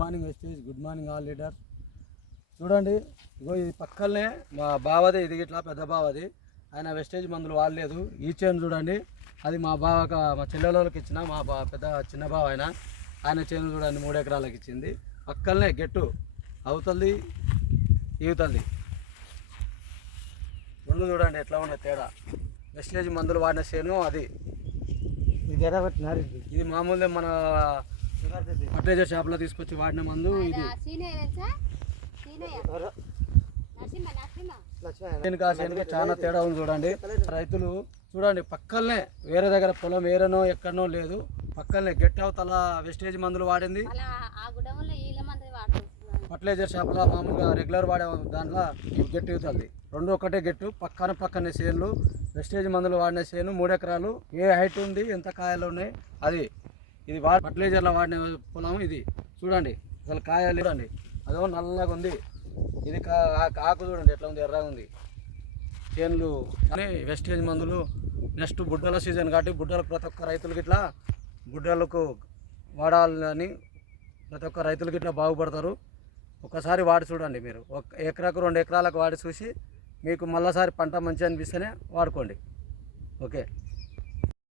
Morning wastage, good morning all leader. చూడండి, ఇగో ఇది పక్కనే మా బావది, ఇది ఇట్లా పెద్ద బావది. ఆయన వెస్టేజ్ మందులు వాడలేదు. ఈ చేను చూడండి, అది మా మా చెల్లెలకి ఇచ్చిన మా పెద్ద చిన్న బావ ఆయన చేను చూడండి 3 ఎకరాలకు ఇచ్చింది. పక్కనే గెట్టు అవుతుంది ఈగుతుంది. రెండు చూడండి ఎట్లా ఉన్నాయి తేడా. వెస్టేజ్ మందులు వాడిన చేను అది. ఇది మామూలుగా మన ఫర్టిలైజర్ షాప్లో తీసుకొచ్చి వాడిన మందు ఇది. చేనుగా చాలా తేడా ఉంది చూడండి. రైతులు చూడండి పక్కనే వేరే దగ్గర పొలం వేరేనో ఎక్కడనో లేదు, పక్కనే గెట్ అవతల వెస్టేజ్ మందులు వాడింది. ఫర్టిలైజర్ షాప్లో మామూలుగా రెగ్యులర్ వాడే దాంట్లో గెట్టు అవుతుంది. రెండు ఒకటే గెట్టు, పక్కనే చేనులు. వెస్టేజ్ మందులు వాడిన చేను 3 ఎకరాలు. ఏ హైట్ ఉంది, ఎంత కాయలు ఉన్నాయి అది. ఇది ఫర్టిలైజర్లో వాడిన పొలం ఇది. చూడండి అసలు కాయలు చూడండి, అదో నల్లగా ఉంది. ఇది ఆకు చూడండి ఎట్లా ఉంది, ఎర్రగా ఉంది. చేనులు కానీ వెస్టేజ్ మందులు నెక్స్ట్ బుడ్డల సీజన్ కాబట్టి బుడ్డలకు ప్రతి ఒక్క రైతులకి ఇట్లా బుడ్డలకు వాడాలని ప్రతి ఒక్క రైతులకి ఇట్లా బాగుపడతారు. ఒకసారి వాడి చూడండి మీరు. 1 ఎకరాకు 2 ఎకరాలకు వాడి చూసి మీకు మళ్ళీసారి పంట మంచిగా అనిపిస్తేనే వాడుకోండి. ఓకే.